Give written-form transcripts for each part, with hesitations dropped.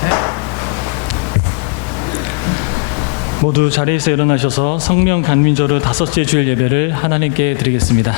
셋. 모두 자리에서 일어나셔서 성령 간민조로 다섯째 주일 예배를 하나님께 드리겠습니다.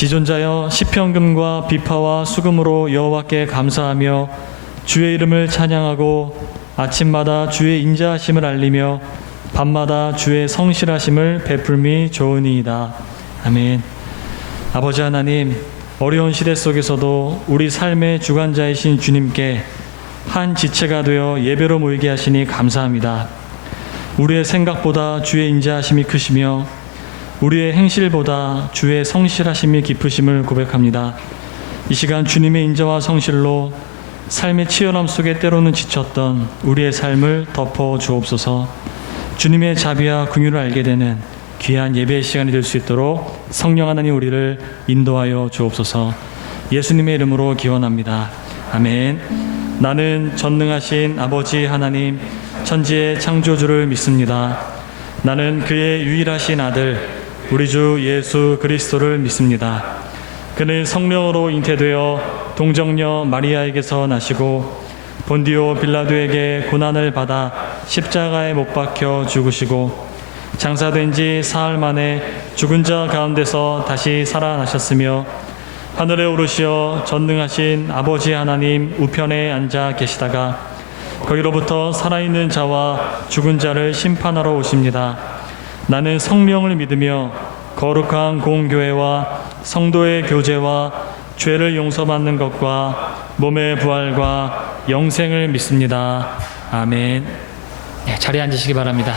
지존자여 시편금과 비파와 수금으로 여호와께 감사하며 주의 이름을 찬양하고 아침마다 주의 인자하심을 알리며 밤마다 주의 성실하심을 베풀미 좋으니이다. 아멘. 아버지 하나님, 어려운 시대 속에서도 우리 삶의 주관자이신 주님께 한 지체가 되어 예배로 모이게 하시니 감사합니다. 우리의 생각보다 주의 인자하심이 크시며 우리의 행실보다 주의 성실하심이 깊으심을 고백합니다. 이 시간 주님의 인자와 성실로 삶의 치열함 속에 때로는 지쳤던 우리의 삶을 덮어 주옵소서. 주님의 자비와 긍휼을 알게 되는 귀한 예배의 시간이 될 수 있도록 성령 하나님 우리를 인도하여 주옵소서. 예수님의 이름으로 기원합니다. 아멘. 나는 전능하신 아버지 하나님 천지의 창조주를 믿습니다. 나는 그의 유일하신 아들 우리 주 예수 그리스도를 믿습니다. 그는 성령으로 잉태되어 동정녀 마리아에게서 나시고 본디오 빌라도에게 고난을 받아 십자가에 못 박혀 죽으시고 장사된 지 사흘 만에 죽은 자 가운데서 다시 살아나셨으며 하늘에 오르시어 전능하신 아버지 하나님 우편에 앉아 계시다가 거기로부터 살아있는 자와 죽은 자를 심판하러 오십니다. 나는 성령을 믿으며 거룩한 공교회와 성도의 교제와 죄를 용서받는 것과 몸의 부활과 영생을 믿습니다. 아멘. 네, 자리에 앉으시기 바랍니다.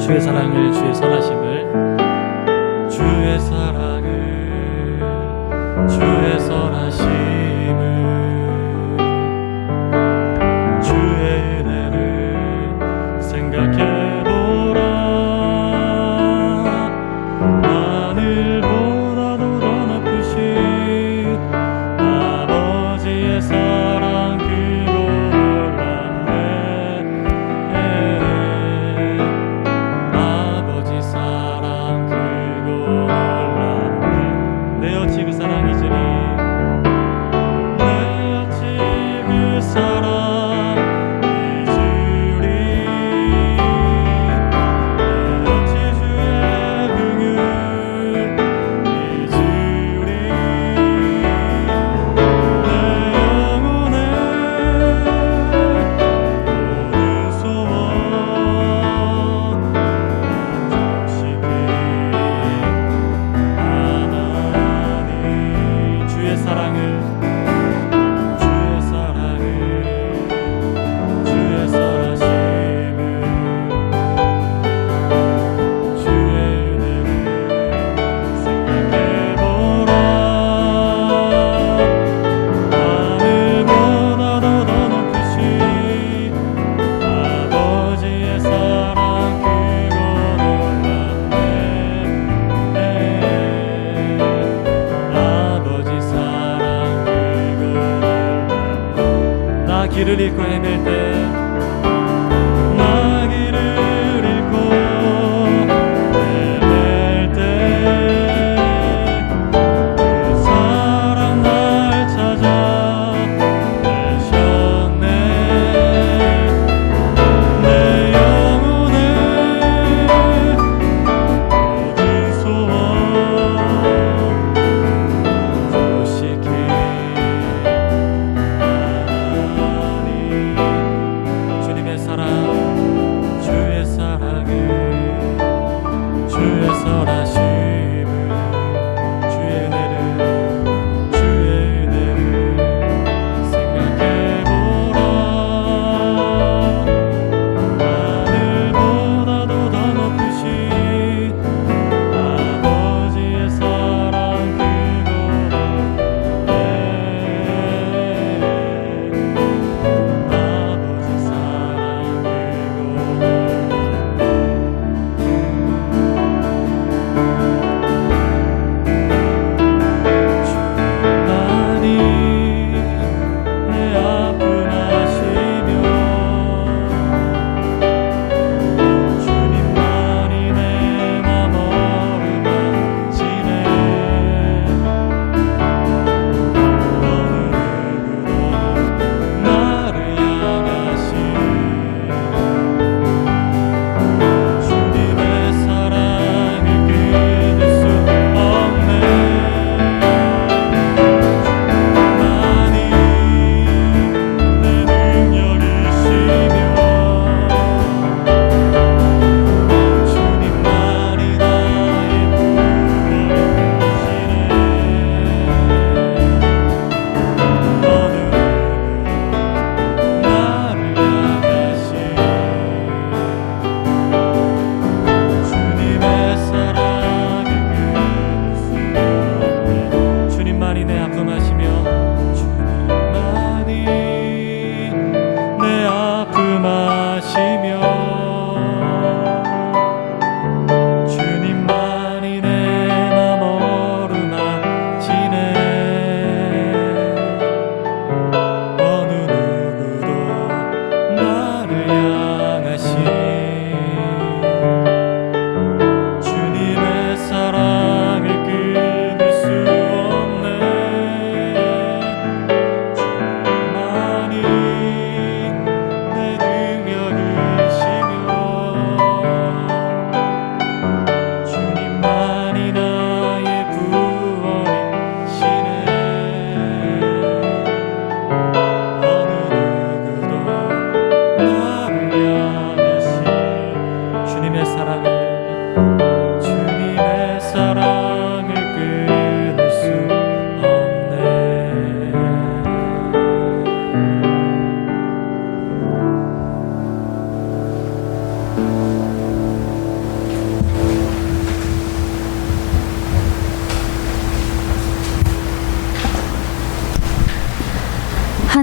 주의 사랑 사랑을, 주의 선하심을, 주의 사랑을, 주의 선하심을, 주의 은혜를 생각해보라. 하늘보다도 더 높으신 아버지의 사랑 그거 몰랐네. 아버지 사랑 그거 몰랐네. 내 어찌 그 사랑 잊으리. 내 어찌 그 사랑 잊으리. 내 어찌 주의 긍휼 잊으리. 내 영혼의 모든 소원 만족시킨 하나님. 주의 사랑을, 주의 사랑을, 주의 선하심을, 주의 은혜를 생각해보라. 하늘보다도 더 높으신 아버지의 사랑 그거 놀랐네. 아버지 사랑 그거 놀랐네. 나 길을 잃고 헤맬 때, 나 길을 잃고 헤맬 때 그 사랑 날 찾아 내셨네. 내 영혼의 모든 소원 만족시킨 하나님.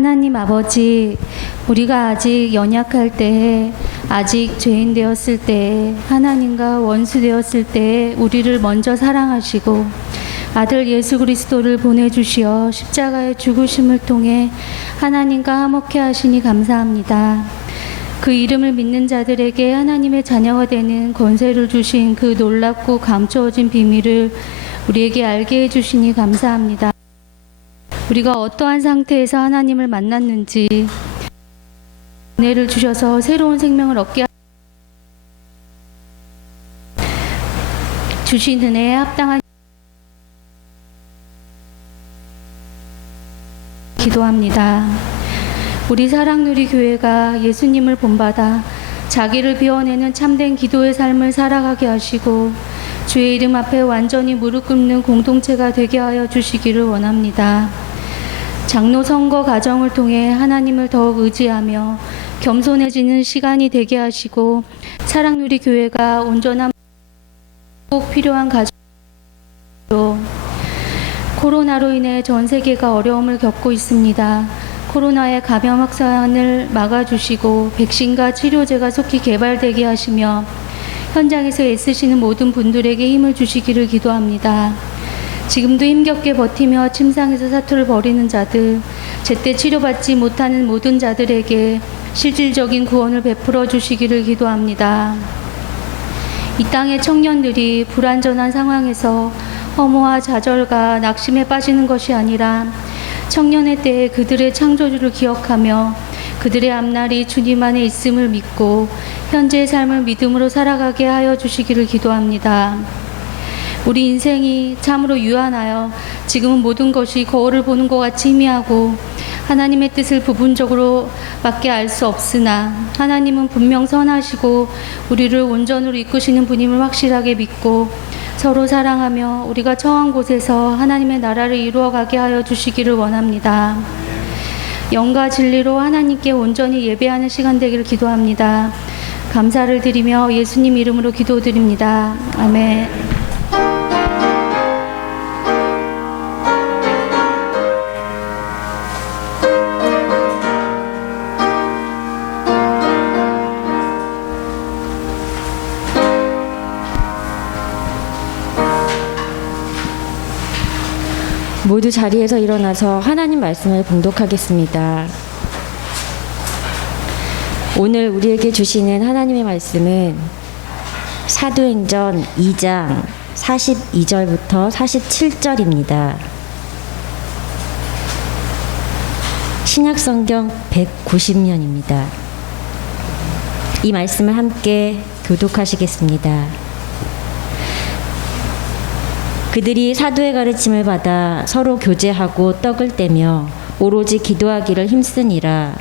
하나님 아버지, 우리가 아직 연약할 때에, 아직 죄인 되었을 때에, 하나님과 원수 되었을 때에 우리를 먼저 사랑하시고 아들 예수 그리스도를 보내주시어 십자가의 죽으심을 통해 하나님과 화목케 하시니 감사합니다. 그 이름을 믿는 자들에게 하나님의 자녀가 되는 권세를 주신 그 놀랍고 감추어진 비밀을 우리에게 알게 해주시니 감사합니다. 우리가 어떠한 상태에서 하나님을 만났는지 은혜를 주셔서 새로운 생명을 얻게 주신 은혜에 합당한 기도합니다. 우리 사랑누리 교회가 예수님을 본받아 자기를 비워내는 참된 기도의 삶을 살아가게 하시고 주의 이름 앞에 완전히 무릎 꿇는 공동체가 되게 하여 주시기를 원합니다. 장로 선거 과정을 통해 하나님을 더욱 의지하며 겸손해지는 시간이 되게 하시고 사랑누리 교회가 온전한 꼭 필요한 가정으로 코로나로 인해 전 세계가 어려움을 겪고 있습니다. 코로나의 감염 확산을 막아주시고 백신과 치료제가 속히 개발되게 하시며 현장에서 애쓰시는 모든 분들에게 힘을 주시기를 기도합니다. 지금도 힘겹게 버티며 침상에서 사투를 벌이는 자들, 제때 치료받지 못하는 모든 자들에게 실질적인 구원을 베풀어 주시기를 기도합니다. 이 땅의 청년들이 불완전한 상황에서 허무와 좌절과 낙심에 빠지는 것이 아니라 청년의 때에 그들의 창조주를 기억하며 그들의 앞날이 주님 안에 있음을 믿고 현재의 삶을 믿음으로 살아가게 하여 주시기를 기도합니다. 우리 인생이 참으로 유한하여 지금은 모든 것이 거울을 보는 것 같이 희미하고 하나님의 뜻을 부분적으로 밖에 알 수 없으나 하나님은 분명 선하시고 우리를 온전으로 이끄시는 분임을 확실하게 믿고 서로 사랑하며 우리가 처한 곳에서 하나님의 나라를 이루어가게 하여 주시기를 원합니다. 영과 진리로 하나님께 온전히 예배하는 시간 되기를 기도합니다. 감사를 드리며 예수님 이름으로 기도드립니다. 아멘. 모두 자리에서 일어나서 하나님 말씀을 봉독하겠습니다. 오늘 우리에게 주시는 하나님의 말씀은 사도행전 2장 42절부터 47절입니다. 신약성경 190년입니다. 이 말씀을 함께 교독하시겠습니다. 그들이 사도의 가르침을 받아 서로 교제하고 떡을 떼며 오로지 기도하기를 힘쓰니라.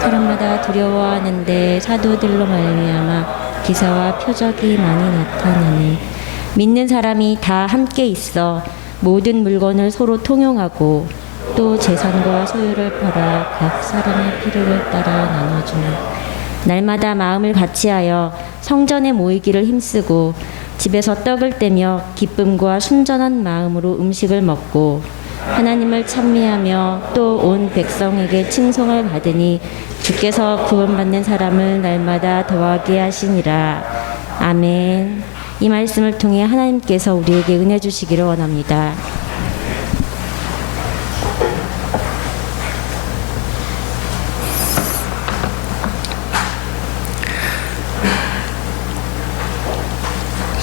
사람마다 두려워하는데 사도들로 말미암아 기사와 표적이 많이 나타나니 믿는 사람이 다 함께 있어 모든 물건을 서로 통용하고 또 재산과 소유를 팔아 각 사람의 필요를 따라 나눠주니 날마다 마음을 같이하여 성전에 모이기를 힘쓰고 집에서 떡을 떼며 기쁨과 순전한 마음으로 음식을 먹고 하나님을 찬미하며 또 온 백성에게 칭송을 받으니 주께서 구원받는 사람을 날마다 더하게 하시니라. 아멘. 이 말씀을 통해 하나님께서 우리에게 은혜 주시기를 원합니다.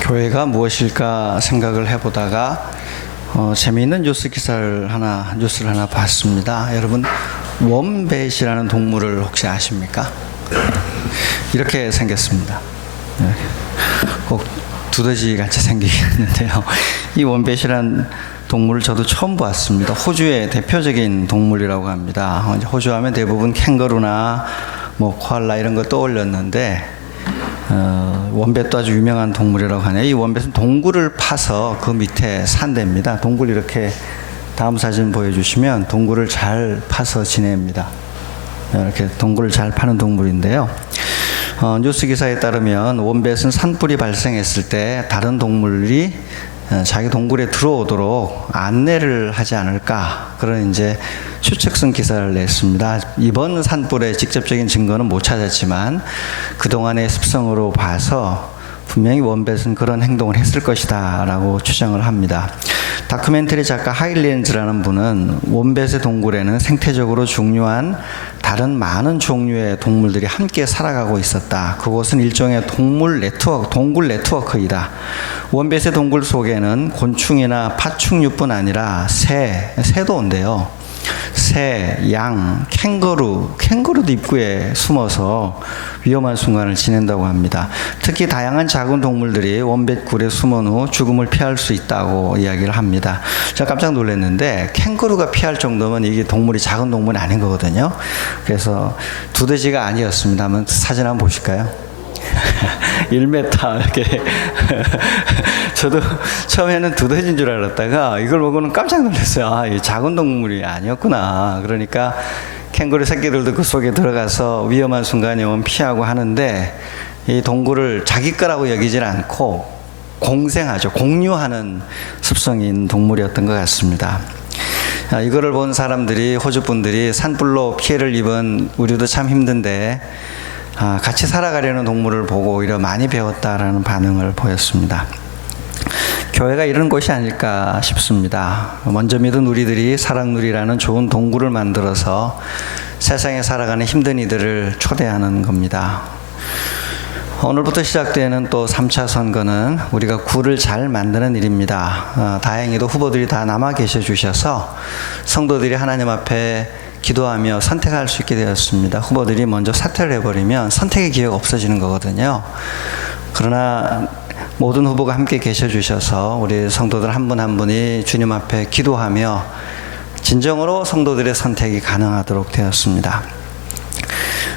교회가 무엇일까 생각을 해보다가 재미있는 뉴스를 하나 봤습니다. 여러분, 웜뱃이라는 동물을 혹시 아십니까? 이렇게 생겼습니다. 꼭 두더지 같이 생기겠는데요. 이 웜뱃이라는 동물을 저도 처음 보았습니다. 호주의 대표적인 동물이라고 합니다. 호주 하면 대부분 캥거루나 코알라 이런 거 떠올렸는데 원뱃도 아주 유명한 동물이라고 하네요. 이 원뱃은 동굴을 파서 그 밑에 산답니다. 동굴 이렇게 다음 사진 보여주시면 동굴을 잘 파서 지냅니다. 이렇게 동굴을 잘 파는 동물인데요. 뉴스 기사에 따르면 원뱃은 산불이 발생했을 때 다른 동물이 자기 동굴에 들어오도록 안내를 하지 않을까, 그런 이제 추측성 기사를 냈습니다. 이번 산불의 직접적인 증거는 못 찾았지만 그동안의 습성으로 봐서 분명히 원뱃은 그런 행동을 했을 것이다 라고 추정을 합니다. 다큐멘터리 작가 하일렌즈라는 분은 원뱃의 동굴에는 생태적으로 중요한 다른 많은 종류의 동물들이 함께 살아가고 있었다. 그곳은 일종의 동굴 네트워크이다. 원뱃의 동굴 속에는 곤충이나 파충류뿐 아니라 새도 온대요. 새, 양, 캥거루도 입구에 숨어서 위험한 순간을 지낸다고 합니다. 특히 다양한 작은 동물들이 원뱃 굴에 숨은 후 죽음을 피할 수 있다고 이야기를 합니다. 제가 깜짝 놀랐는데 캥거루가 피할 정도면 이게 동물이 작은 동물이 아닌 거거든요. 그래서 두더지가 아니었습니다. 한번 사진 한번 보실까요? 1m 이렇게 저도 처음에는 두더지인 줄 알았다가 이걸 보고는 깜짝 놀랐어요. 아, 이 작은 동물이 아니었구나. 그러니까 캥거루 새끼들도 그 속에 들어가서 위험한 순간에 오면 피하고 하는데 이 동굴을 자기 거라고 여기질 않고 공생하죠. 공유하는 습성이 있는 동물이었던 것 같습니다. 이거를 본 사람들이, 호주 분들이 산불로 피해를 입은 우리도 참 힘든데 같이 살아가려는 동물을 보고 오히려 많이 배웠다라는 반응을 보였습니다. 교회가 이런 곳이 아닐까 싶습니다. 먼저 믿은 우리들이 사랑누리라는 좋은 동굴을 만들어서 세상에 살아가는 힘든 이들을 초대하는 겁니다. 오늘부터 시작되는 또 3차 선거는 우리가 굴을 잘 만드는 일입니다. 다행히도 후보들이 다 남아 계셔 주셔서 성도들이 하나님 앞에 기도하며 선택할 수 있게 되었습니다. 후보들이 먼저 사퇴를 해버리면 선택의 기회가 없어지는 거거든요. 그러나 모든 후보가 함께 계셔 주셔서 우리 성도들 한 분 한 분이 주님 앞에 기도하며 진정으로 성도들의 선택이 가능하도록 되었습니다.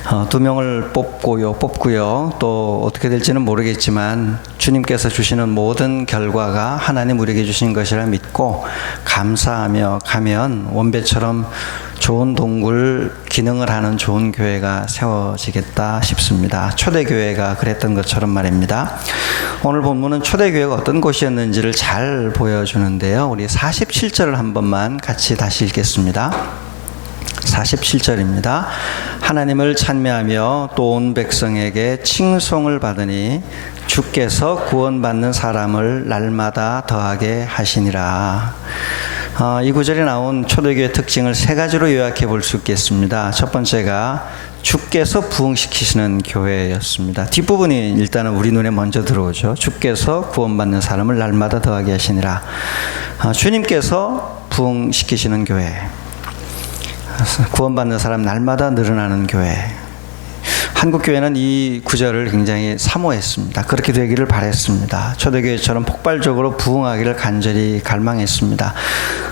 2명을 뽑고요. 또 어떻게 될지는 모르겠지만 주님께서 주시는 모든 결과가 하나님 우리에게 주신 것이라 믿고 감사하며 가면 원배처럼 좋은 동굴 기능을 하는 좋은 교회가 세워지겠다 싶습니다. 초대교회가 그랬던 것처럼 말입니다. 오늘 본문은 초대교회가 어떤 곳이었는지를 잘 보여주는데요. 우리 47절을 한 번만 같이 다시 읽겠습니다. 47절입니다. 하나님을 찬미하며 또 온 백성에게 칭송을 받으니 주께서 구원받는 사람을 날마다 더하게 하시니라. 이 구절에 나온 초대교회 특징을 세 가지로 요약해 볼 수 있겠습니다. 첫 번째가 주께서 부흥시키시는 교회였습니다. 뒷부분이 일단은 우리 눈에 먼저 들어오죠. 주께서 구원받는 사람을 날마다 더하게 하시니라. 주님께서 부흥시키시는 교회, 구원받는 사람 날마다 늘어나는 교회. 한국교회는 이 구절을 굉장히 사모했습니다. 그렇게 되기를 바랬습니다. 초대교회처럼 폭발적으로 부흥하기를 간절히 갈망했습니다.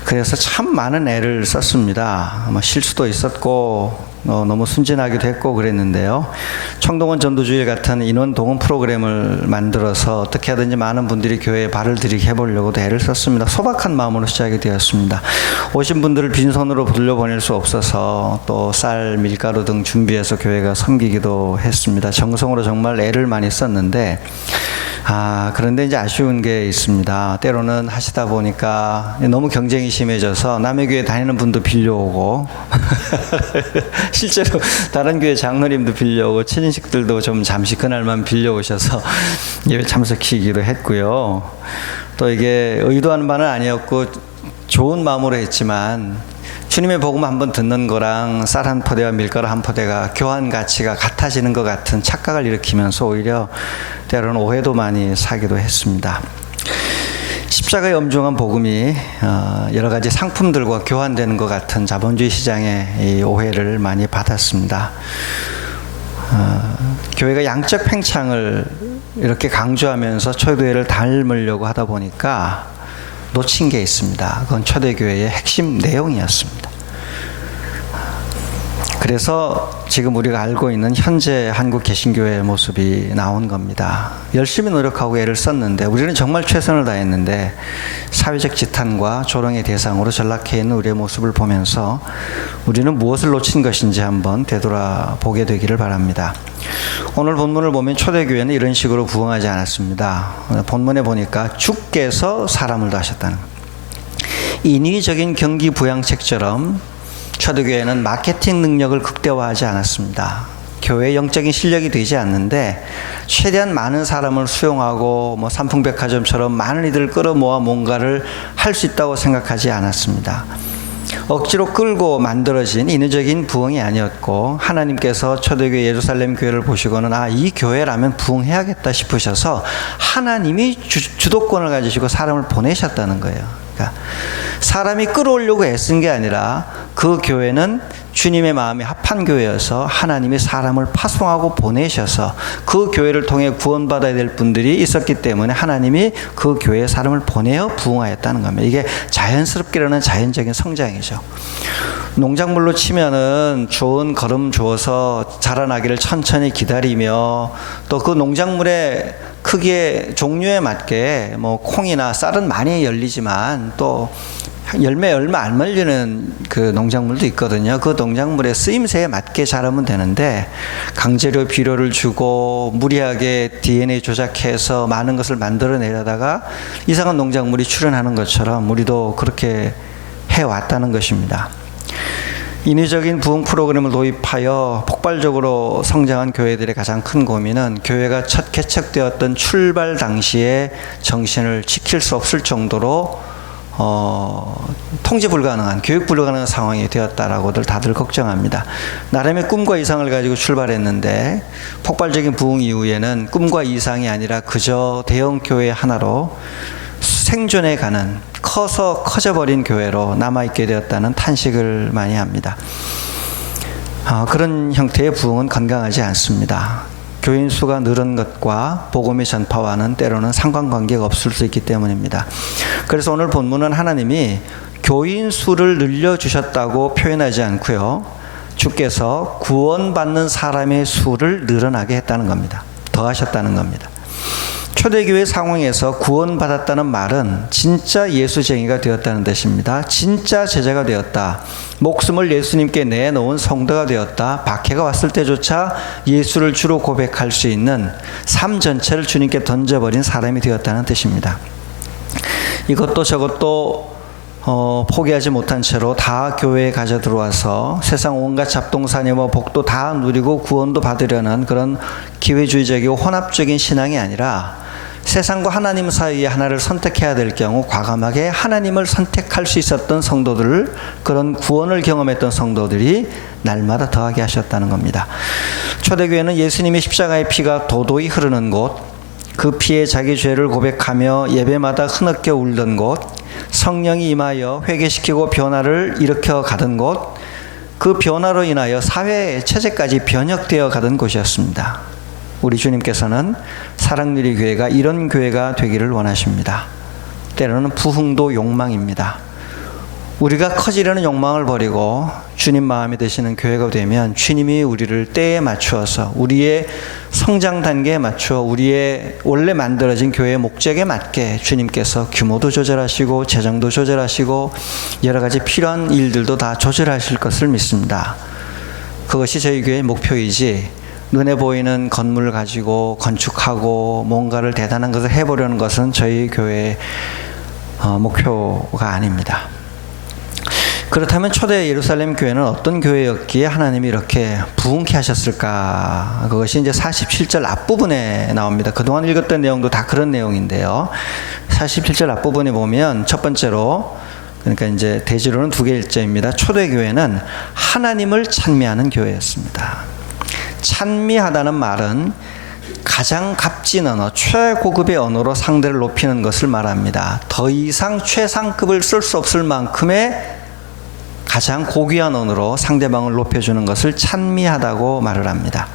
그래서 참 많은 애를 썼습니다. 실수도 있었고 너무 순진하기도 했고 그랬는데요. 청동원 전도주일 같은 인원 동원 프로그램을 만들어서 어떻게 하든지 많은 분들이 교회에 발을 들이게 해보려고도 애를 썼습니다. 소박한 마음으로 시작이 되었습니다. 오신 분들을 빈손으로 돌려보낼 수 없어서 또 쌀, 밀가루 등 준비해서 교회가 섬기기도 했습니다. 정성으로 정말 애를 많이 썼는데 그런데 이제 아쉬운 게 있습니다. 때로는 하시다 보니까 너무 경쟁이 심해져서 남의 교회 다니는 분도 빌려오고 실제로 다른 교회 장로님도 빌려오고 친인식들도 좀 잠시 그날만 빌려오셔서 예배 참석시키기도 했고요. 또 이게 의도하는 바는 아니었고 좋은 마음으로 했지만 주님의 복음 한번 듣는 거랑 쌀 한 포대와 밀가루 한 포대가 교환 가치가 같아지는 것 같은 착각을 일으키면서 오히려 때로는 오해도 많이 사기도 했습니다. 십자가의 엄중한 복음이 여러 가지 상품들과 교환되는 것 같은 자본주의 시장의 이 오해를 많이 받았습니다. 교회가 양적 팽창을 이렇게 강조하면서 초대교회를 닮으려고 하다 보니까 놓친 게 있습니다. 그건 초대교회의 핵심 내용이었습니다. 그래서 지금 우리가 알고 있는 현재 한국 개신교회의 모습이 나온 겁니다. 열심히 노력하고 애를 썼는데 우리는 정말 최선을 다했는데 사회적 지탄과 조롱의 대상으로 전락해 있는 우리의 모습을 보면서 우리는 무엇을 놓친 것인지 한번 되돌아보게 되기를 바랍니다. 오늘 본문을 보면 초대교회는 이런 식으로 부흥하지 않았습니다. 본문에 보니까 주께서 사람을 더하셨다는 겁니다. 인위적인 경기 부양책처럼 초대교회는 마케팅 능력을 극대화하지 않았습니다. 교회의 영적인 실력이 되지 않는데 최대한 많은 사람을 수용하고 삼풍백화점처럼 많은 이들을 끌어모아 뭔가를 할 수 있다고 생각하지 않았습니다. 억지로 끌고 만들어진 인위적인 부흥이 아니었고 하나님께서 초대교회 예루살렘 교회를 보시고는 이 교회라면 부흥해야겠다 싶으셔서 하나님이 주도권을 가지시고 사람을 보내셨다는 거예요. 그러니까 사람이 끌어오려고 애쓴 게 아니라 그 교회는 주님의 마음이 합한 교회여서 하나님이 사람을 파송하고 보내셔서 그 교회를 통해 구원받아야 될 분들이 있었기 때문에 하나님이 그 교회에 사람을 보내어 부흥하였다는 겁니다. 이게 자연스럽게 일어나는 자연적인 성장이죠. 농작물로 치면은 좋은 거름 주어서 자라나기를 천천히 기다리며 또 그 농작물의 크기의 종류에 맞게 콩이나 쌀은 많이 열리지만 또 열매 얼마 안 말리는 그 농작물도 있거든요. 그 농작물의 쓰임새에 맞게 자라면 되는데 강제로 비료를 주고 무리하게 DNA 조작해서 많은 것을 만들어내려다가 이상한 농작물이 출현하는 것처럼 우리도 그렇게 해왔다는 것입니다. 인위적인 부흥 프로그램을 도입하여 폭발적으로 성장한 교회들의 가장 큰 고민은 교회가 첫 개척되었던 출발 당시에 정신을 지킬 수 없을 정도로 통제 불가능한, 교육 불가능한 상황이 되었다라고들 다들 걱정합니다. 나름의 꿈과 이상을 가지고 출발했는데 폭발적인 부흥 이후에는 꿈과 이상이 아니라 그저 대형 교회 하나로 생존해 가는, 커서 커져버린 교회로 남아있게 되었다는 탄식을 많이 합니다. 그런 형태의 부흥은 건강하지 않습니다. 교인 수가 늘은 것과 복음의 전파와는 때로는 상관관계가 없을 수 있기 때문입니다. 그래서 오늘 본문은 하나님이 교인 수를 늘려주셨다고 표현하지 않고요. 주께서 구원받는 사람의 수를 늘어나게 했다는 겁니다. 더하셨다는 겁니다. 초대교회 상황에서 구원받았다는 말은 진짜 예수쟁이가 되었다는 뜻입니다. 진짜 제자가 되었다. 목숨을 예수님께 내놓은 성도가 되었다. 박해가 왔을 때조차 예수를 주로 고백할 수 있는 삶 전체를 주님께 던져버린 사람이 되었다는 뜻입니다. 이것도 저것도 포기하지 못한 채로 다 교회에 가져 들어와서 세상 온갖 잡동사니와 복도 다 누리고 구원도 받으려는 그런 기회주의적이고 혼합적인 신앙이 아니라 세상과 하나님 사이에 하나를 선택해야 될 경우 과감하게 하나님을 선택할 수 있었던 성도들을, 그런 구원을 경험했던 성도들이 날마다 더하게 하셨다는 겁니다. 초대교회는 예수님의 십자가의 피가 도도히 흐르는 곳, 그 피에 자기 죄를 고백하며 예배마다 흐느껴 울던 곳, 성령이 임하여 회개시키고 변화를 일으켜 가던 곳, 그 변화로 인하여 사회 체제까지 변혁되어 가던 곳이었습니다. 우리 주님께서는 사랑누리 교회가 이런 교회가 되기를 원하십니다. 때로는 부흥도 욕망입니다. 우리가 커지려는 욕망을 버리고 주님 마음에 드시는 교회가 되면 주님이 우리를 때에 맞추어서 우리의 성장 단계에 맞추어 우리의 원래 만들어진 교회의 목적에 맞게 주님께서 규모도 조절하시고 재정도 조절하시고 여러 가지 필요한 일들도 다 조절하실 것을 믿습니다. 그것이 저희 교회의 목표이지 눈에 보이는 건물을 가지고 건축하고 뭔가를 대단한 것을 해보려는 것은 저희 교회의 목표가 아닙니다. 그렇다면 초대 예루살렘 교회는 어떤 교회였기에 하나님이 이렇게 부흥케 하셨을까? 그것이 이제 47절 앞부분에 나옵니다. 그동안 읽었던 내용도 다 그런 내용인데요. 47절 앞부분에 보면 첫 번째로, 그러니까 이제 대지로는 두 개의 일자입니다. 초대교회는 하나님을 찬미하는 교회였습니다. 찬미하다는 말은 가장 값진 언어, 최고급의 언어로 상대를 높이는 것을 말합니다. 더 이상 최상급을 쓸 수 없을 만큼의 가장 고귀한 언어로 상대방을 높여주는 것을 찬미하다고 말을 합니다.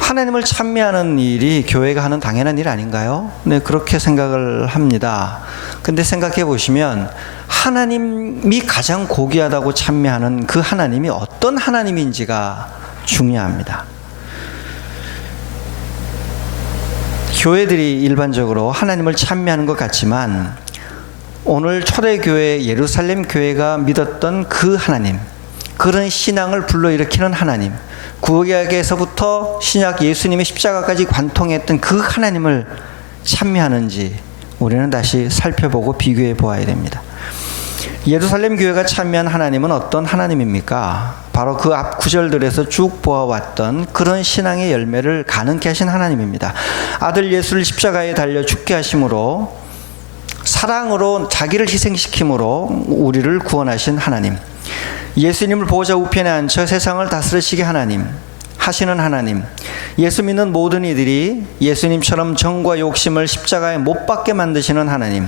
하나님을 찬미하는 일이 교회가 하는 당연한 일 아닌가요? 네, 그렇게 생각을 합니다. 근데 생각해 보시면 하나님이 가장 고귀하다고 찬미하는 그 하나님이 어떤 하나님인지가 중요합니다. 교회들이 일반적으로 하나님을 찬미하는 것 같지만 오늘 초대교회 예루살렘 교회가 믿었던 그 하나님, 그런 신앙을 불러일으키는 하나님, 구약에서부터 신약 예수님의 십자가까지 관통했던 그 하나님을 찬미하는지 우리는 다시 살펴보고 비교해 보아야 됩니다. 예루살렘 교회가 찬미한 하나님은 어떤 하나님입니까? 바로 그 앞 구절들에서 쭉 보아왔던 그런 신앙의 열매를 가능케 하신 하나님입니다. 아들 예수를 십자가에 달려 죽게 하심으로, 사랑으로 자기를 희생시킴으로 우리를 구원하신 하나님, 예수님을 보호자 우편에 앉혀 세상을 다스리시게 하시는 하나님, 예수 믿는 모든 이들이 예수님처럼 정과 욕심을 십자가에 못 박게 만드시는 하나님,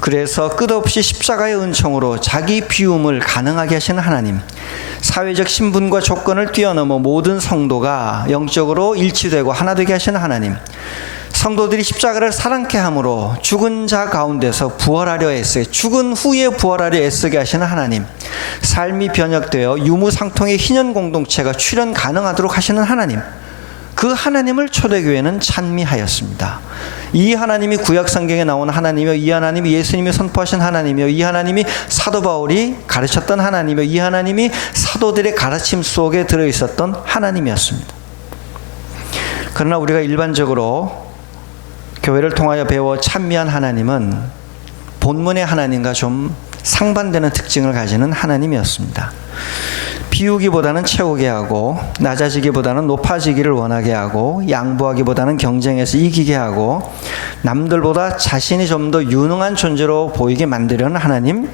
그래서 끝없이 십자가의 은총으로 자기 비움을 가능하게 하시는 하나님, 사회적 신분과 조건을 뛰어넘어 모든 성도가 영적으로 일치되고 하나 되게 하시는 하나님, 성도들이 십자가를 사랑케 함으로 죽은 자 가운데서 부활하려 애쓰게, 죽은 후에 부활하려 애쓰게 하시는 하나님, 삶이 변혁되어 유무상통의 희년 공동체가 출현 가능하도록 하시는 하나님, 그 하나님을 초대교회는 찬미하였습니다. 이 하나님이 구약성경에 나온 하나님이요, 이 하나님이 예수님이 선포하신 하나님이요, 이 하나님이 사도 바울이 가르쳤던 하나님이요, 이 하나님이 사도들의 가르침 속에 들어있었던 하나님이었습니다. 그러나 우리가 일반적으로 교회를 통하여 배워 찬미한 하나님은 본문의 하나님과 좀 상반되는 특징을 가지는 하나님이었습니다. 비우기보다는 채우게 하고, 낮아지기보다는 높아지기를 원하게 하고, 양보하기보다는 경쟁에서 이기게 하고, 남들보다 자신이 좀 더 유능한 존재로 보이게 만들려는 하나님,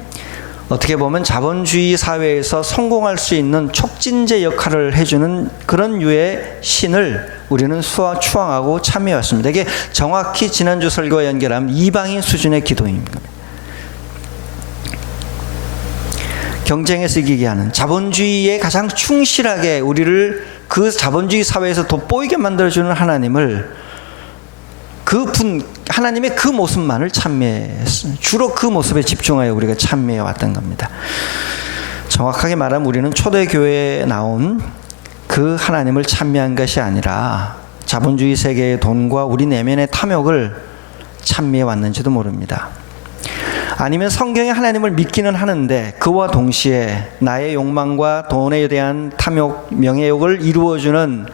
어떻게 보면 자본주의 사회에서 성공할 수 있는 촉진제 역할을 해주는 그런 유의 신을 우리는 추앙하고 참여했습니다. 이게 정확히 지난주 설교와 연결하면 이방인 수준의 기도입니다. 경쟁에서 이기게 하는, 자본주의에 가장 충실하게 우리를 그 자본주의 사회에서 돋보이게 만들어주는 하나님을, 하나님의 그 모습만을 찬미했습니다. 주로 그 모습에 집중하여 우리가 찬미해 왔던 겁니다. 정확하게 말하면 우리는 초대교회에 나온 그 하나님을 찬미한 것이 아니라 자본주의 세계의 돈과 우리 내면의 탐욕을 찬미해 왔는지도 모릅니다. 아니면 성경의 하나님을 믿기는 하는데 그와 동시에 나의 욕망과 돈에 대한 탐욕, 명예욕을 이루어주는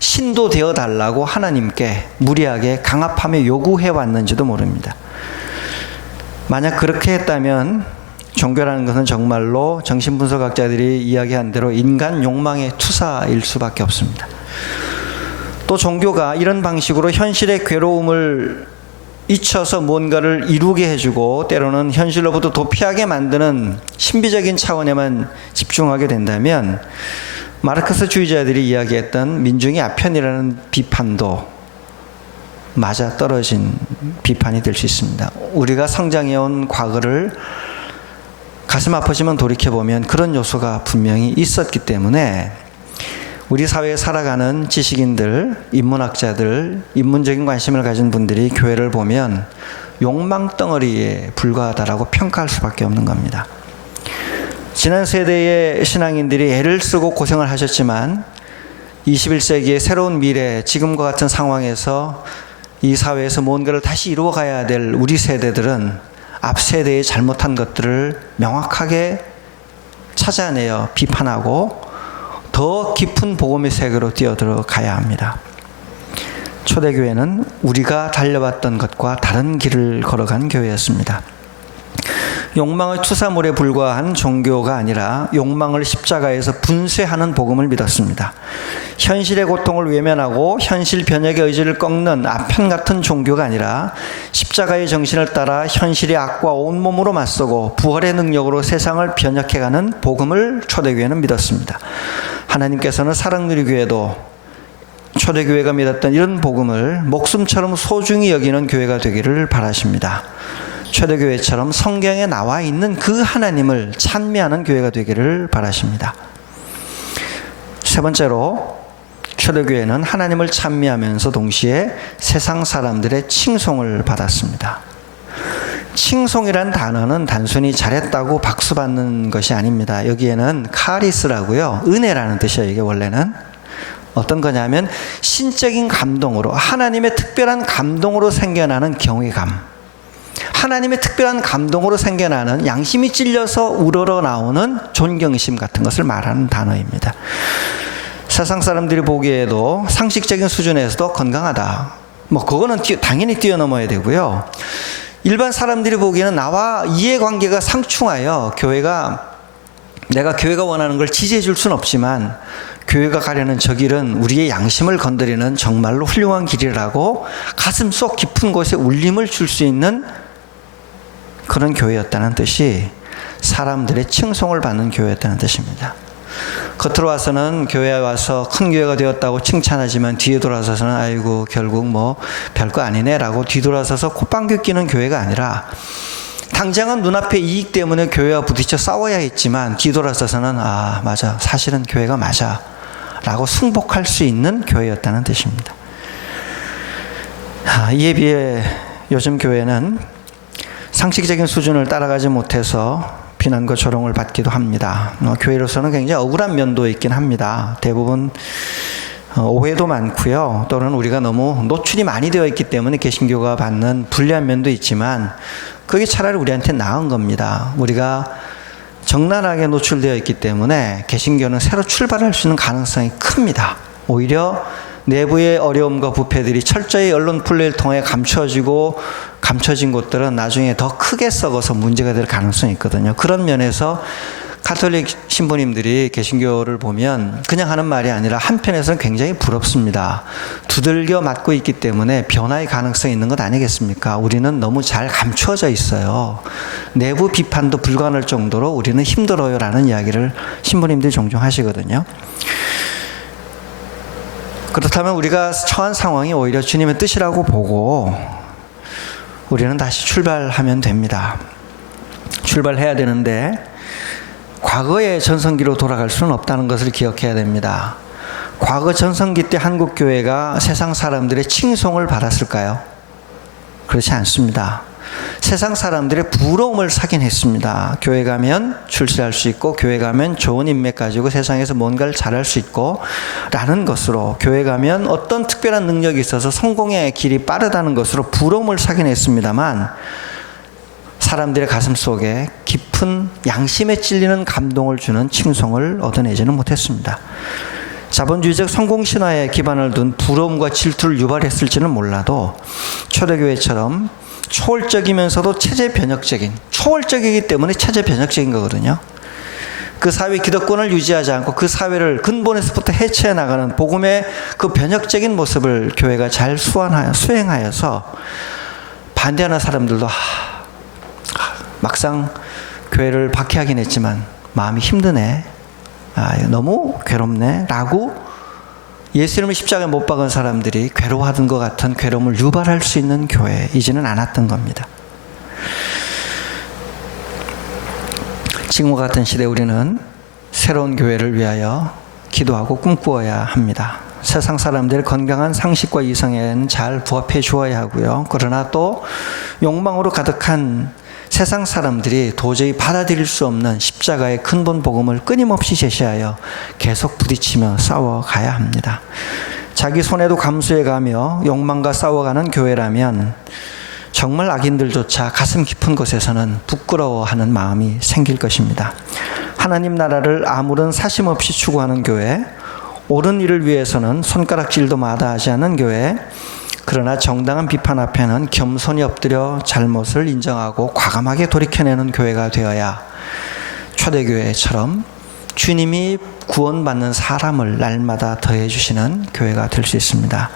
신도 되어달라고 하나님께 무리하게 강압하며 요구해 왔는지도 모릅니다. 만약 그렇게 했다면 종교라는 것은 정말로 정신분석학자들이 이야기한 대로 인간 욕망의 투사일 수밖에 없습니다. 또 종교가 이런 방식으로 현실의 괴로움을 잊혀서 뭔가를 이루게 해주고 때로는 현실로부터 도피하게 만드는 신비적인 차원에만 집중하게 된다면 마르크스 주의자들이 이야기했던 민중의 아편이라는 비판도 맞아떨어진 비판이 될 수 있습니다. 우리가 성장해온 과거를 가슴 아프지만 돌이켜보면 그런 요소가 분명히 있었기 때문에 우리 사회에 살아가는 지식인들, 인문학자들, 인문적인 관심을 가진 분들이 교회를 보면 욕망 덩어리에 불과하다라고 평가할 수밖에 없는 겁니다. 지난 세대의 신앙인들이 애를 쓰고 고생을 하셨지만 21세기의 새로운 미래, 지금과 같은 상황에서 이 사회에서 뭔가를 다시 이루어가야 될 우리 세대들은 앞 세대의 잘못한 것들을 명확하게 찾아내어 비판하고 더 깊은 복음의 세계로 뛰어들어가야 합니다. 초대교회는 우리가 달려왔던 것과 다른 길을 걸어간 교회였습니다. 욕망의 투사물에 불과한 종교가 아니라 욕망을 십자가에서 분쇄하는 복음을 믿었습니다. 현실의 고통을 외면하고 현실 변혁의 의지를 꺾는 아편 같은 종교가 아니라 십자가의 정신을 따라 현실의 악과 온몸으로 맞서고 부활의 능력으로 세상을 변혁해가는 복음을 초대교회는 믿었습니다. 하나님께서는 사랑누리교회도 초대교회가 믿었던 이런 복음을 목숨처럼 소중히 여기는 교회가 되기를 바라십니다. 초대교회처럼 성경에 나와 있는 그 하나님을 찬미하는 교회가 되기를 바라십니다. 세 번째로 초대교회는 하나님을 찬미하면서 동시에 세상 사람들의 칭송을 받았습니다. 칭송이란 단어는 단순히 잘했다고 박수 받는 것이 아닙니다. 여기에는 카리스라고요, 은혜라는 뜻이에요. 이게 원래는 어떤 거냐면 신적인 감동으로, 하나님의 특별한 감동으로 생겨나는 경외감, 하나님의 특별한 감동으로 생겨나는 양심이 찔려서 우러러 나오는 존경심 같은 것을 말하는 단어입니다. 세상 사람들이 보기에도 상식적인 수준에서도 건강하다, 뭐 그거는 당연히 뛰어넘어야 되고요. 일반 사람들이 보기에는 나와 이해관계가 상충하여 내가 교회가 원하는 걸 지지해 줄 수는 없지만 교회가 가려는 저 길은 우리의 양심을 건드리는 정말로 훌륭한 길이라고 가슴 속 깊은 곳에 울림을 줄 수 있는 그런 교회였다는 뜻이, 사람들의 칭송을 받는 교회였다는 뜻입니다. 겉으로 와서는 교회에 와서 큰 교회가 되었다고 칭찬하지만 뒤에 돌아서서는 아이고 결국 뭐 별거 아니네 라고 뒤돌아서서 콧방귀 끼는 교회가 아니라, 당장은 눈앞의 이익 때문에 교회와 부딪혀 싸워야 했지만 뒤돌아서서는 아 맞아, 사실은 교회가 맞아 라고 승복할 수 있는 교회였다는 뜻입니다. 이에 비해 요즘 교회는 상식적인 수준을 따라가지 못해서 비난과 조롱을 받기도 합니다. 교회로서는 굉장히 억울한 면도 있긴 합니다. 대부분 오해도 많고요. 또는 우리가 너무 노출이 많이 되어 있기 때문에 개신교가 받는 불리한 면도 있지만, 그게 차라리 우리한테 나은 겁니다. 우리가 적나라하게 노출되어 있기 때문에 개신교는 새로 출발할 수 있는 가능성이 큽니다. 오히려 내부의 어려움과 부패들이 철저히 언론 플레이를 통해 감춰진 곳들은 나중에 더 크게 썩어서 문제가 될 가능성이 있거든요. 그런 면에서 가톨릭 신부님들이 개신교를 보면 그냥 하는 말이 아니라 한편에서는 굉장히 부럽습니다. 두들겨 맞고 있기 때문에 변화의 가능성이 있는 것 아니겠습니까? 우리는 너무 잘 감추어져 있어요. 내부 비판도 불가능할 정도로 우리는 힘들어요 라는 이야기를 신부님들이 종종 하시거든요. 그렇다면 우리가 처한 상황이 오히려 주님의 뜻이라고 보고 우리는 다시 출발하면 됩니다. 출발해야 되는데 과거의 전성기로 돌아갈 수는 없다는 것을 기억해야 됩니다. 과거 전성기 때 한국 교회가 세상 사람들의 칭송을 받았을까요? 그렇지 않습니다. 세상 사람들의 부러움을 사긴 했습니다. 교회 가면 출세할 수 있고, 교회 가면 좋은 인맥 가지고 세상에서 뭔가를 잘할 수 있고 라는 것으로, 교회 가면 어떤 특별한 능력이 있어서 성공의 길이 빠르다는 것으로 부러움을 사긴 했습니다만, 사람들의 가슴 속에 깊은 양심에 찔리는 감동을 주는 칭송을 얻어내지는 못했습니다. 자본주의적 성공신화에 기반을 둔 부러움과 질투를 유발했을지는 몰라도 초대교회처럼 초월적이면서도 체제 변혁적인, 초월적이기 때문에 체제 변혁적인 거거든요. 그 사회 기득권을 유지하지 않고 그 사회를 근본에서부터 해체해 나가는 복음의 그 변혁적인 모습을 교회가 잘 수행하여서 반대하는 사람들도 막상 교회를 박해하긴 했지만 마음이 힘드네, 너무 괴롭네 라고 예수님을 십자가에 못 박은 사람들이 괴로워하던 것 같은 괴로움을 유발할 수 있는 교회이지는 않았던 겁니다. 지금과 같은 시대에 우리는 새로운 교회를 위하여 기도하고 꿈꾸어야 합니다. 세상 사람들의 건강한 상식과 이성에는 잘 부합해 주어야 하고요. 그러나 또 욕망으로 가득한 세상 사람들이 도저히 받아들일 수 없는 십자가의 근본 복음을 끊임없이 제시하여 계속 부딪히며 싸워가야 합니다. 자기 손해도 감수해가며 욕망과 싸워가는 교회라면 정말 악인들조차 가슴 깊은 곳에서는 부끄러워하는 마음이 생길 것입니다. 하나님 나라를 아무런 사심 없이 추구하는 교회, 옳은 일을 위해서는 손가락질도 마다하지 않는 교회, 그러나 정당한 비판 앞에는 겸손히 엎드려 잘못을 인정하고 과감하게 돌이켜내는 교회가 되어야 초대교회처럼 주님이 구원받는 사람을 날마다 더해 주시는 교회가 될 수 있습니다.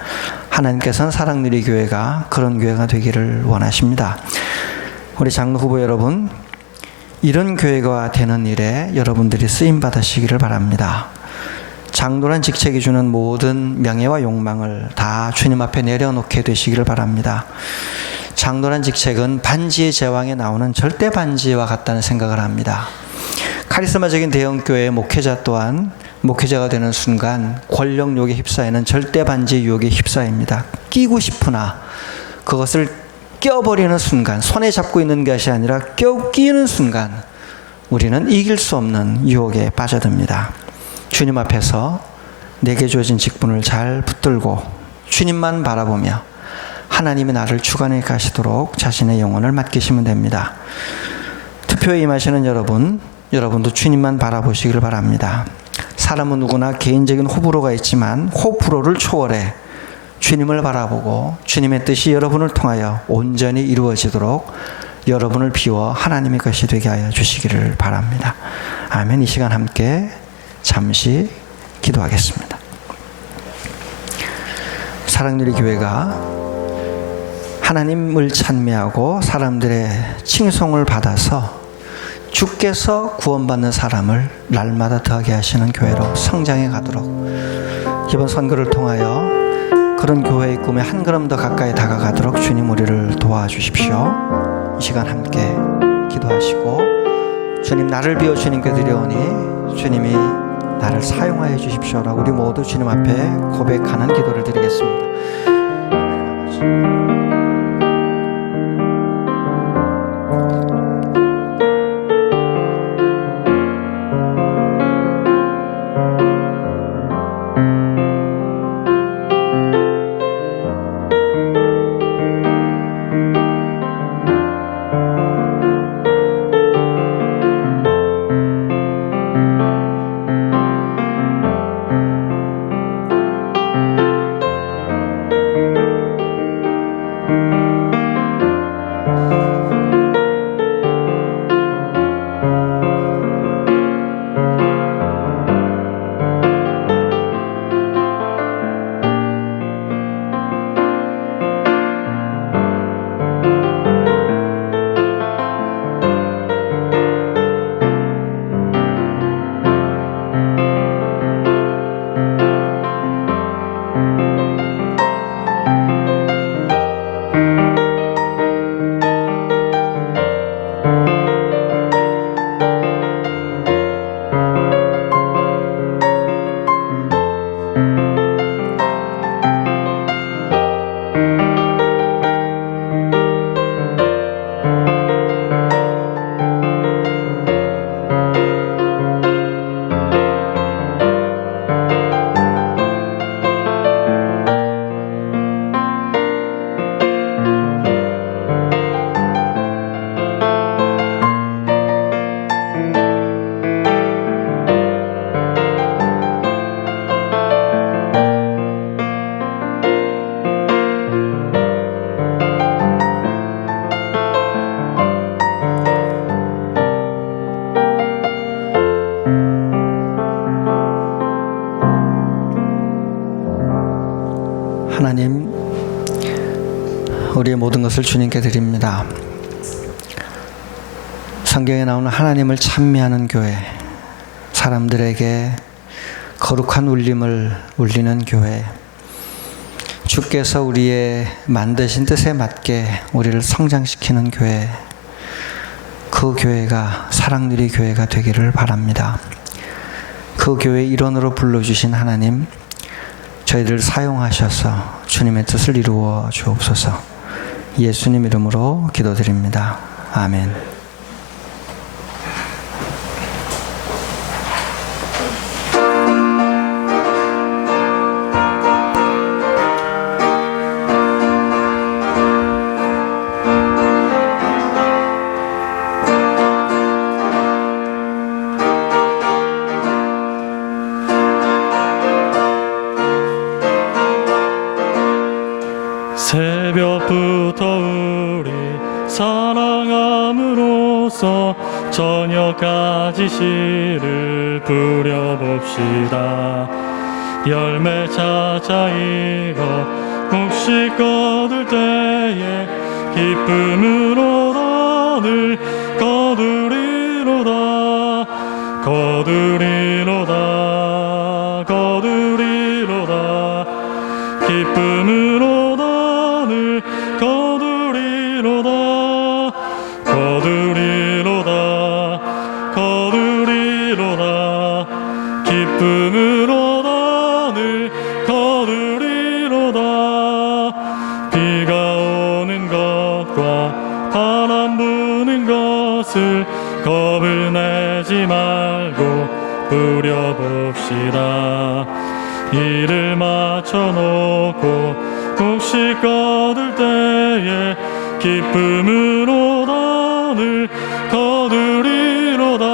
하나님께서는 사랑누리 교회가 그런 교회가 되기를 원하십니다. 우리 장로 후보 여러분, 이런 교회가 되는 일에 여러분들이 쓰임 받으시기를 바랍니다. 장로란 직책이 주는 모든 명예와 욕망을 다 주님 앞에 내려놓게 되시기를 바랍니다. 장로란 직책은 반지의 제왕에 나오는 절대 반지와 같다는 생각을 합니다. 카리스마적인 대형교회의 목회자 또한 목회자가 되는 순간 권력욕에 휩싸이는 절대 반지의 유혹에 휩싸입니다. 끼고 싶으나 그것을 껴버리는 순간, 손에 잡고 있는 것이 아니라 끼는 순간 우리는 이길 수 없는 유혹에 빠져듭니다. 주님 앞에서 내게 주어진 직분을 잘 붙들고 주님만 바라보며 하나님이 나를 주관해 가시도록 자신의 영혼을 맡기시면 됩니다. 투표에 임하시는 여러분도 주님만 바라보시길 바랍니다. 사람은 누구나 개인적인 호불호가 있지만 호불호를 초월해 주님을 바라보고 주님의 뜻이 여러분을 통하여 온전히 이루어지도록 여러분을 비워 하나님의 것이 되게 하여 주시기를 바랍니다. 아멘. 이 시간 함께 잠시 기도하겠습니다. 사랑누리 교회가 하나님을 찬미하고 사람들의 칭송을 받아서 주께서 구원받는 사람을 날마다 더하게 하시는 교회로 성장해 가도록 이번 선거를 통하여 그런 교회의 꿈에 한 걸음 더 가까이 다가가도록 주님 우리를 도와주십시오. 이 시간 함께 기도하시고 주님 나를 비워 주님께 드려오니 주님이 나를 사용하여 주십시오라고 우리 모두 주님 앞에 고백하는 기도를 드리겠습니다. 하나님, 우리의 모든 것을 주님께 드립니다. 성경에 나오는 하나님을 찬미하는 교회, 사람들에게 거룩한 울림을 울리는 교회, 주께서 우리의 만드신 뜻에 맞게 우리를 성장시키는 교회, 그 교회가 사랑누리 교회가 되기를 바랍니다. 그 교회의 일원으로 불러주신 하나님, 저희들을 사용하셔서 주님의 뜻을 이루어 주옵소서. 예수님 이름으로 기도드립니다. 아멘. 새벽부터 우리 사랑함으로써 저녁까지 씨를 뿌려봅시다. 열매 찾아 익어 곡식 거둘 때에 기쁨으로 늘 거두리로다. 거두리로다. 거두리로다. 기쁨으로 거두리로다. 거두리로다. 거두리로다. 기쁨으로다 늘 거두리로다. 비가 오는 것과 바람 부는 것을 겁을 내지 말고 뿌려봅시다. 이를 맞춰놓고 묵식 거둘 때에 기쁨으로 단을 거두리로다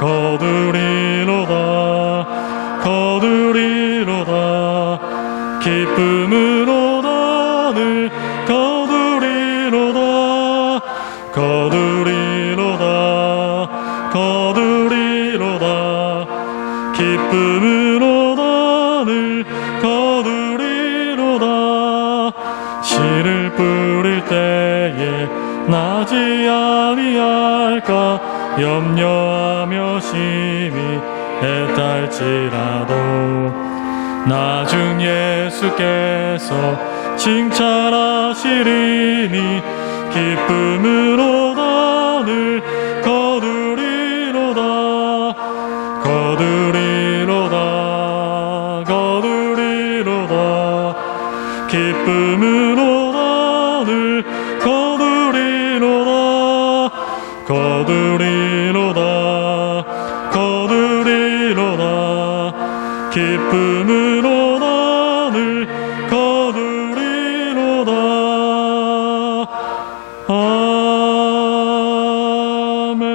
거두리로다 거두리로다 기쁨으로 단을 거두리로다 거두리로다 거두리로다 기쁨으로 단을 거두리로다 씨를 뿌릴 때에 나지 아니할까 염려하며 심히 애탈지라도 나중 예수께서 칭찬하시리니 기쁨으로 단을 거두리로다 거두리로다 거두리로다 기쁨으로 단을 거두리로다 거두리로다 거두리로다 기쁨으로 단을 거두리로다 아멘.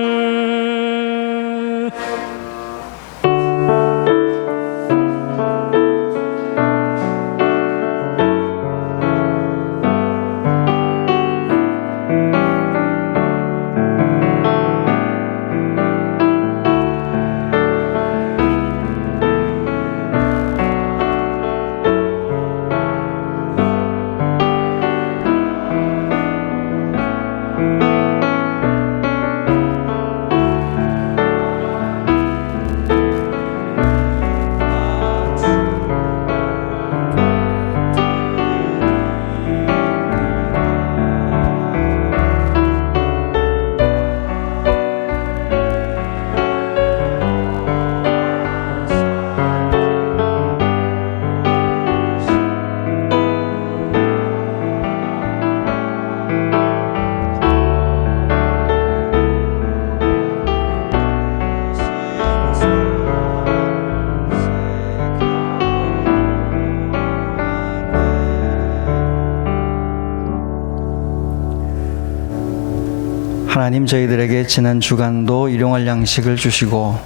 하나님, 저희들에게 지난 주간도 일용할 양식을 주시고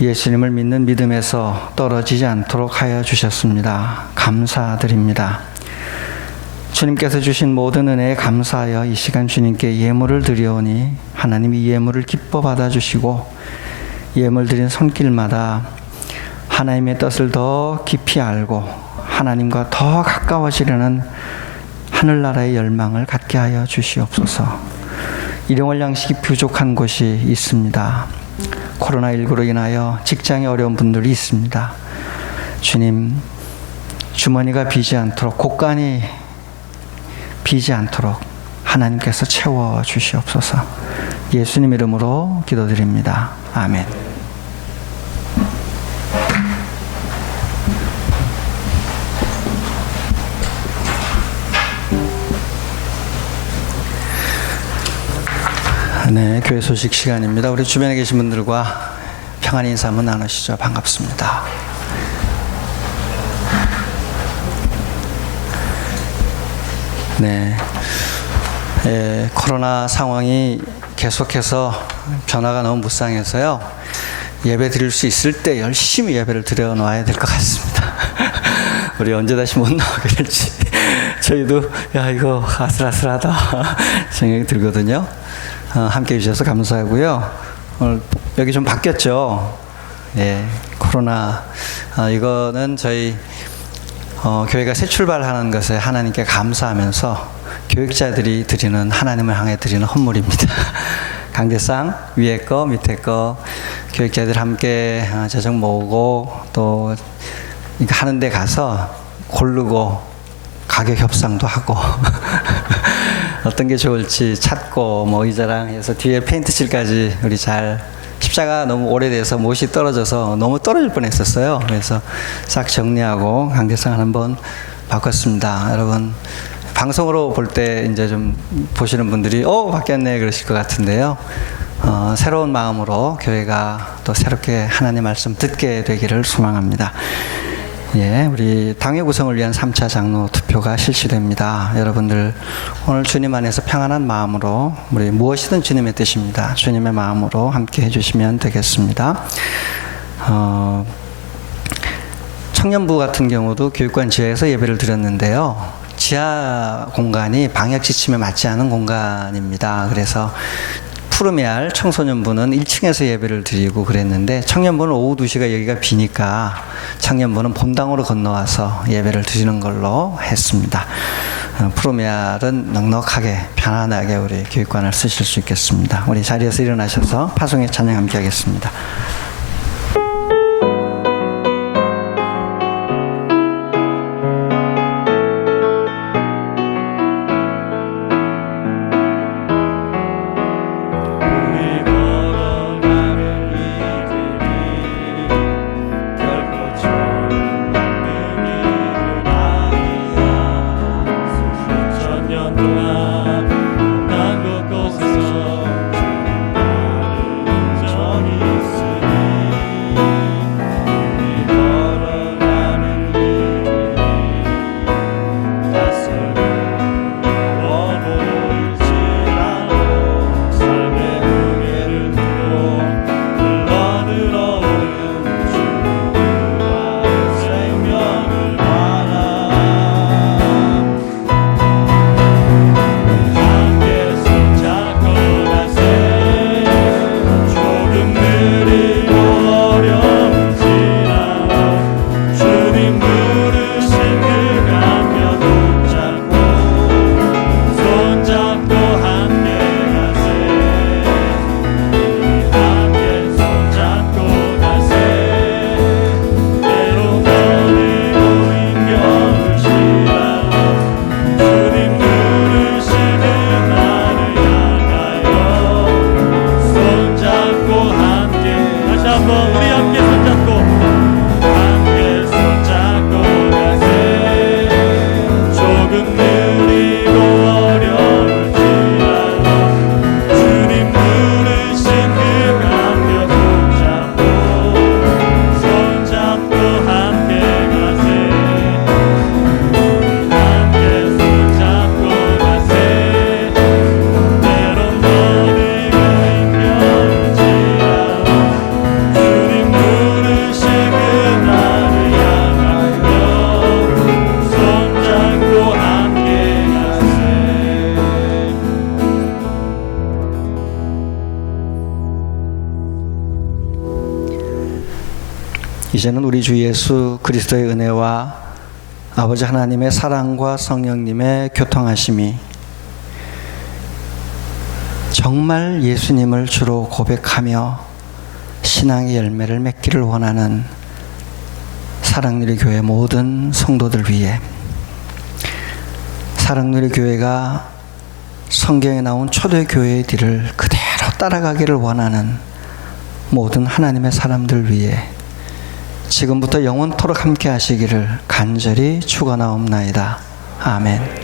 예수님을 믿는 믿음에서 떨어지지 않도록 하여 주셨습니다. 감사드립니다. 주님께서 주신 모든 은혜에 감사하여 이 시간 주님께 예물을 드려오니 하나님이 이 예물을 기뻐 받아주시고 예물 드린 손길마다 하나님의 뜻을 더 깊이 알고 하나님과 더 가까워지려는 하늘나라의 열망을 갖게 하여 주시옵소서. 일용할 양식이 부족한 곳이 있습니다. 코로나19로 인하여 직장에 어려운 분들이 있습니다. 주님, 주머니가 비지 않도록, 곳간이 비지 않도록 하나님께서 채워 주시옵소서. 예수님 이름으로 기도드립니다. 아멘. 네, 교회 소식 시간입니다. 우리 주변에 계신 분들과 평안 인사 한번 나누시죠. 반갑습니다. 네, 코로나 상황이 계속해서 변화가 너무 무쌍해서요. 예배 드릴 수 있을 때 열심히 예배를 드려 놔야 될 것 같습니다. 우리 언제 다시 못 나오게 될지 저희도 야 이거 아슬아슬하다 생각이 들거든요. 함께 해주셔서 감사하고요. 오늘 여기 좀 바뀌었죠. 예, 코로나 이거는 저희 교회가 새 출발하는 것에 하나님께 감사하면서 교육자들이 드리는, 하나님을 향해 드리는 헌물입니다. 강대상 위에 거 밑에 거 교육자들 함께 재정 모으고 또 하는 데 가서 고르고 가격 협상도 하고 어떤 게 좋을지 찾고 뭐 의자랑 해서 뒤에 페인트 칠까지 우리 잘, 십자가 너무 오래돼서 못이 떨어져서 너무 떨어질 뻔했었어요. 그래서 싹 정리하고 강대상 한번 바꿨습니다. 여러분 방송으로 볼 때 이제 좀 보시는 분들이 바뀌었네 그러실 것 같은데요. 새로운 마음으로 교회가 또 새롭게 하나님 말씀 듣게 되기를 소망합니다. 예, 우리 당회 구성을 위한 3차 장로 투표가 실시됩니다. 여러분들 오늘 주님 안에서 평안한 마음으로 우리 무엇이든 주님의 뜻입니다. 주님의 마음으로 함께 해주시면 되겠습니다. 청년부 같은 경우도 교육관 지하에서 예배를 드렸는데요. 지하 공간이 방역 지침에 맞지 않은 공간입니다. 그래서 푸르메알 청소년부는 1층에서 예배를 드리고 그랬는데 청년부는 오후 2시가 여기가 비니까 청년부는 본당으로 건너와서 예배를 드리는 걸로 했습니다. 푸르메알은 넉넉하게 편안하게 우리 교육관을 쓰실 수 있겠습니다. 우리 자리에서 일어나셔서 파송의 찬양 함께 하겠습니다. 이제는 우리 주 예수 그리스도의 은혜와 아버지 하나님의 사랑과 성령님의 교통하심이 정말 예수님을 주로 고백하며 신앙의 열매를 맺기를 원하는 사랑누리 교회 모든 성도들 위해 사랑누리 교회가 성경에 나온 초대교회의 길을 그대로 따라가기를 원하는 모든 하나님의 사람들 위해 지금부터 영원토록 함께 하시기를 간절히 축원하옵나이다. 아멘.